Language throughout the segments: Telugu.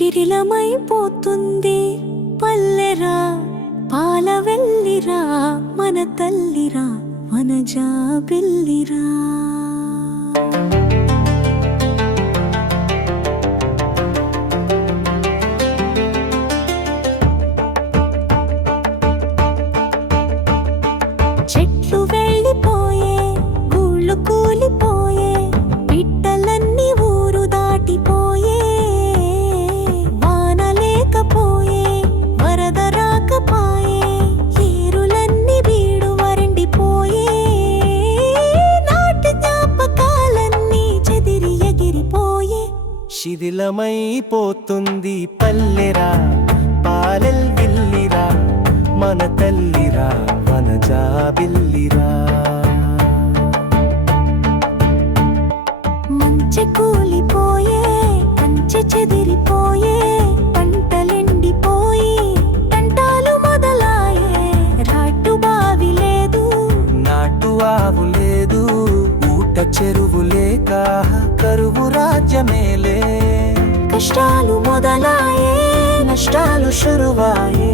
శిథిలమైపోతుంది. పల్లెరా పాల వెళ్ళిరా మన తల్లిరా మన జాబిల్లిరా చెట్లు వెళ్ళిపోయే గుళ్ళు కూలిపో శిథిలమైపోతుంది పల్లెరా పాలెల్ విల్లిరా మన తల్లిరా మన జాబిల్లిరా. మంచె కూలిపోయే కంచె చెదిరిపోయే పంటలెండిపోయి పంటాలు మొదలాయే రాటు బావి లేదు. నాటు ఆవు లేదు ఊట చెరువు లేక కరువు రాజ్యమేలే కష్టాలు మొదలాయే నష్టాలు శురువాయే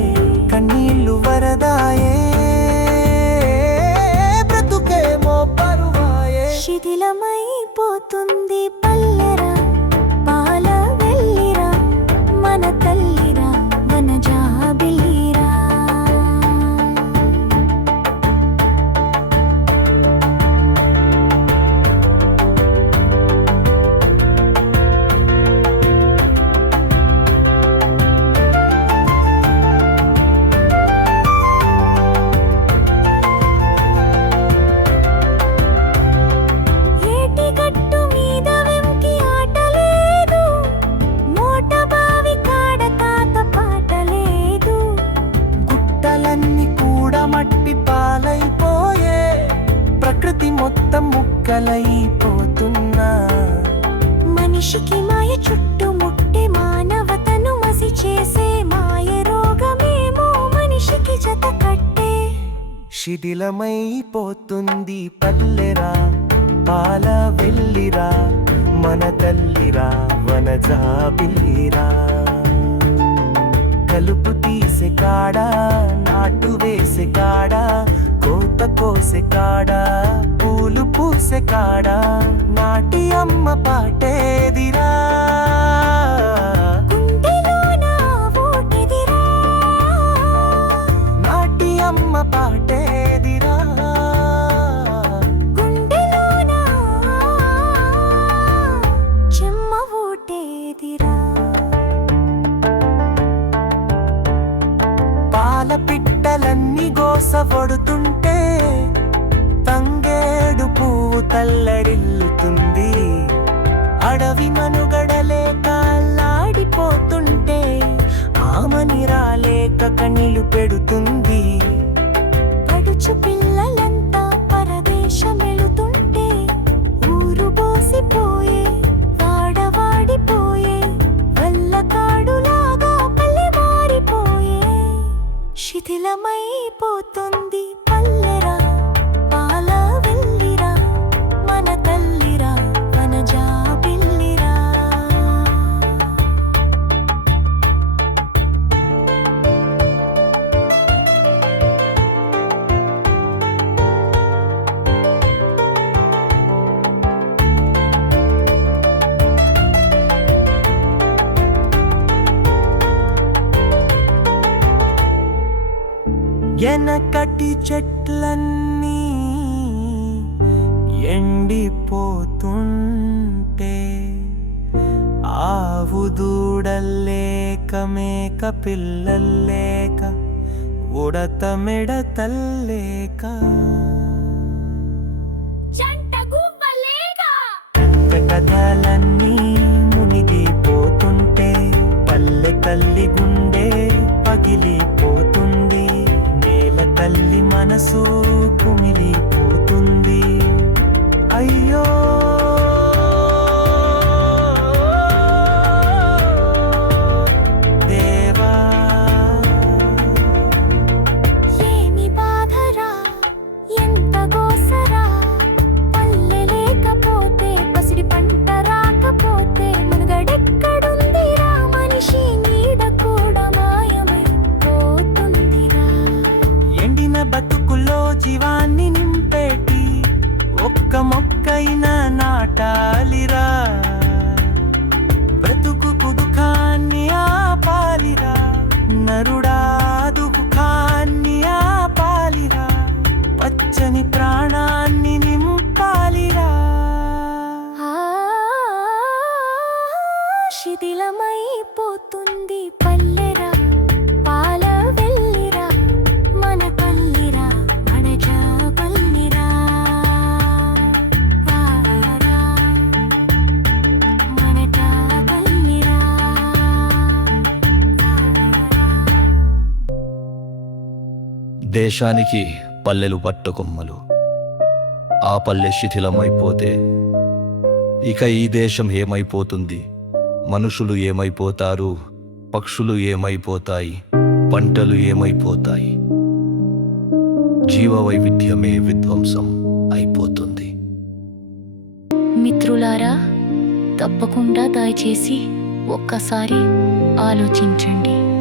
కన్నీళ్లు వరదాయే ముక్కలైపోతున్నా మనిషికి మాయ చుట్టుముట్టే మానవతను మసి చేసే మాయ రోగమేమో మనిషికి జత కట్టే. శిథిలమైపోతుంది పల్లెరా పాల వెళ్ళిరా మన తల్లిరా వన జాబిల్లిరా. కలుపు తీసే కాడా నాటు వేసే కాడా కోత కోసే కాడా పూలు పూసే కాడా నాటి అమ్మ పాటేదిరా. నాటి అమ్మ చెమ్మ పాల పిట్టలన్నీ గోసపడుతుంటే పువ్వు తల్లడిల్లుతుంది అడవి మనుగడలే అల్లాడిపోతుంటే ఆమని రాలేక కన్నీళ్ళు పెడుతుంది. పడుచు ఎనకటి చెట్లన్నీ ఎండిపోతుంటే ఆవు దూడల్లేక మేక పిల్లల్లేక ఉడత మిడతల్లేక కథలన్నీ మునిగిపోతుంటే పల్లె తల్లి గుండె పగిలిపోతుంది నేల తల్లి మనసు కుమిలిపోతుంది శిథిలమైపోతుంది. పల్లెరా పాల వెళ్ళిరా మన పల్లిరా. మనజ పల్లిరా పారా మనట పల్లిరా. దేశానికి పల్లెలు పట్టుకొమ్మలు. ఆ పల్లె శిథిలమైపోతే ఇక ఈ దేశం ఏమైపోతుంది? మనుషులు ఏమైపోతారు? పక్షులు ఏమైపోతాయి? పంటలు ఏమైపోతాయి? జీవ వైవిధ్యమే విధ్వంసం అయిపోతుంది. మిత్రులారా తప్పకుండా దయచేసి ఒక్కసారి ఆలోచించండి.